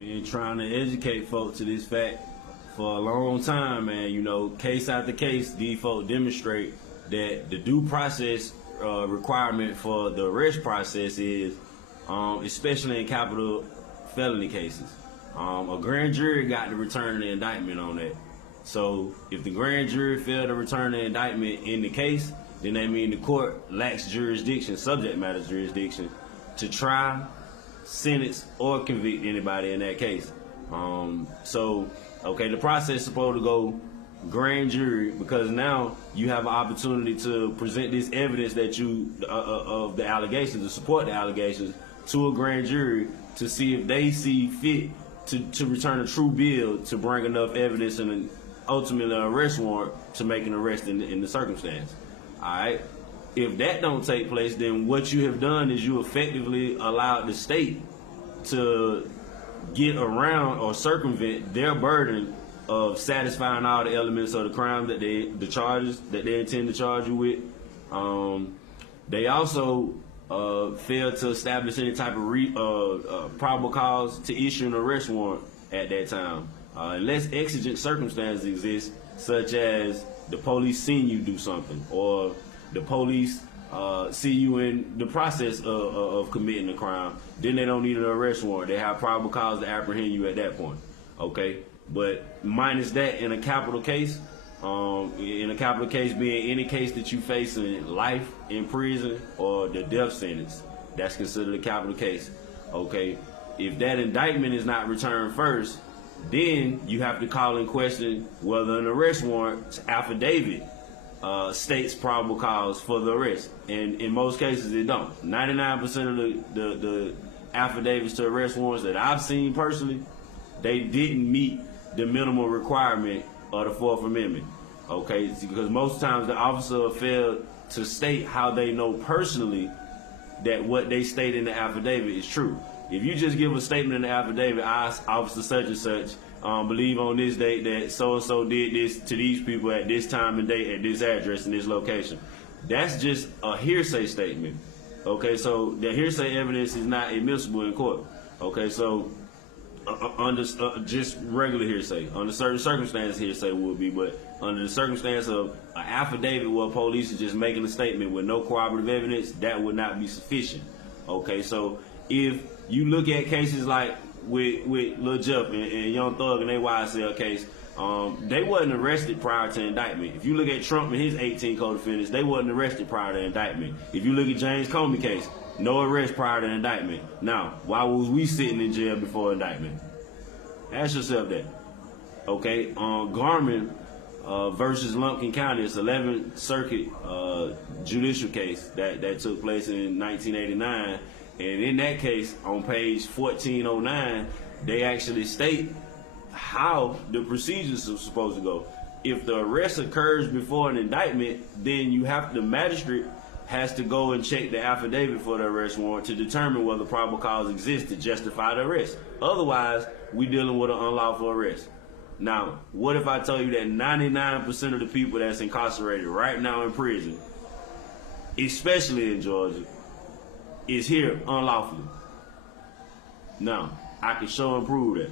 Been trying to educate folks to this fact for a long time, man. You know, case after case, these folks demonstrate that the due process requirement for the arrest process is, especially in capital felony cases, a grand jury got to return the indictment on that. So if the grand jury failed to return the indictment in the case, then that means the court lacks jurisdiction, subject matter jurisdiction, to try, sentence, or convict anybody in that case. The process is supposed to go grand jury because now you have an opportunity to present this evidence that you of the allegations, to support the allegations, to a grand jury to see if they see fit to return a true bill to bring enough evidence and ultimately an arrest warrant to make an arrest in the circumstance. All right. If that don't take place, then what you have done is you effectively allowed the state to get around or circumvent their burden of satisfying all the elements of the crime that the charges that they intend to charge you with. They also failed to establish any type of probable cause to issue an arrest warrant at that time, unless exigent circumstances exist, such as the police seeing you do something or the police see you in the process of committing a crime. Then they don't need an arrest warrant. They have probable cause to apprehend you at that point. Okay, but minus that, in a capital case, being any case that you face in life in prison or the death sentence, that's considered a capital case. Okay, if that indictment is not returned first, then you have to call in question whether an arrest warrant affidavit states probable cause for the arrest, and in most cases it don't. 99% of the affidavits to arrest warrants that I've seen personally, they didn't meet the minimal requirement of the Fourth Amendment. Okay, because most times the officer failed to state how they know personally that what they state in the affidavit is true. If you just give a statement in the affidavit, I, officer such and such, believe on this date that so-and-so did this to these people at this time and date at this address in this location, that's just a hearsay statement. Okay, so the hearsay evidence is not admissible in court. Okay, so under just regular hearsay, under certain circumstances hearsay would be, but under the circumstance of an affidavit where police is just making a statement with no corroborative evidence, that would not be sufficient. Okay, so if you look at cases like with Lil Jeff and Young Thug and their YSL case, they wasn't arrested prior to indictment. If you look at Trump and his 18 co-defendants, they wasn't arrested prior to indictment. If you look at James Comey case, no arrest prior to indictment. Now, why was we sitting in jail before indictment? Ask yourself that. Okay, Garmin versus Lumpkin County, it's 11th Circuit judicial case that took place in 1989. And in that case, on page 1409, they actually state how the procedures are supposed to go. If the arrest occurs before an indictment, then the magistrate has to go and check the affidavit for the arrest warrant to determine whether probable cause exists to justify the arrest. Otherwise, we're dealing with an unlawful arrest. Now, what if I tell you that 99% of the people that's incarcerated right now in prison, especially in Georgia, is here unlawfully? Now, I can show and prove that.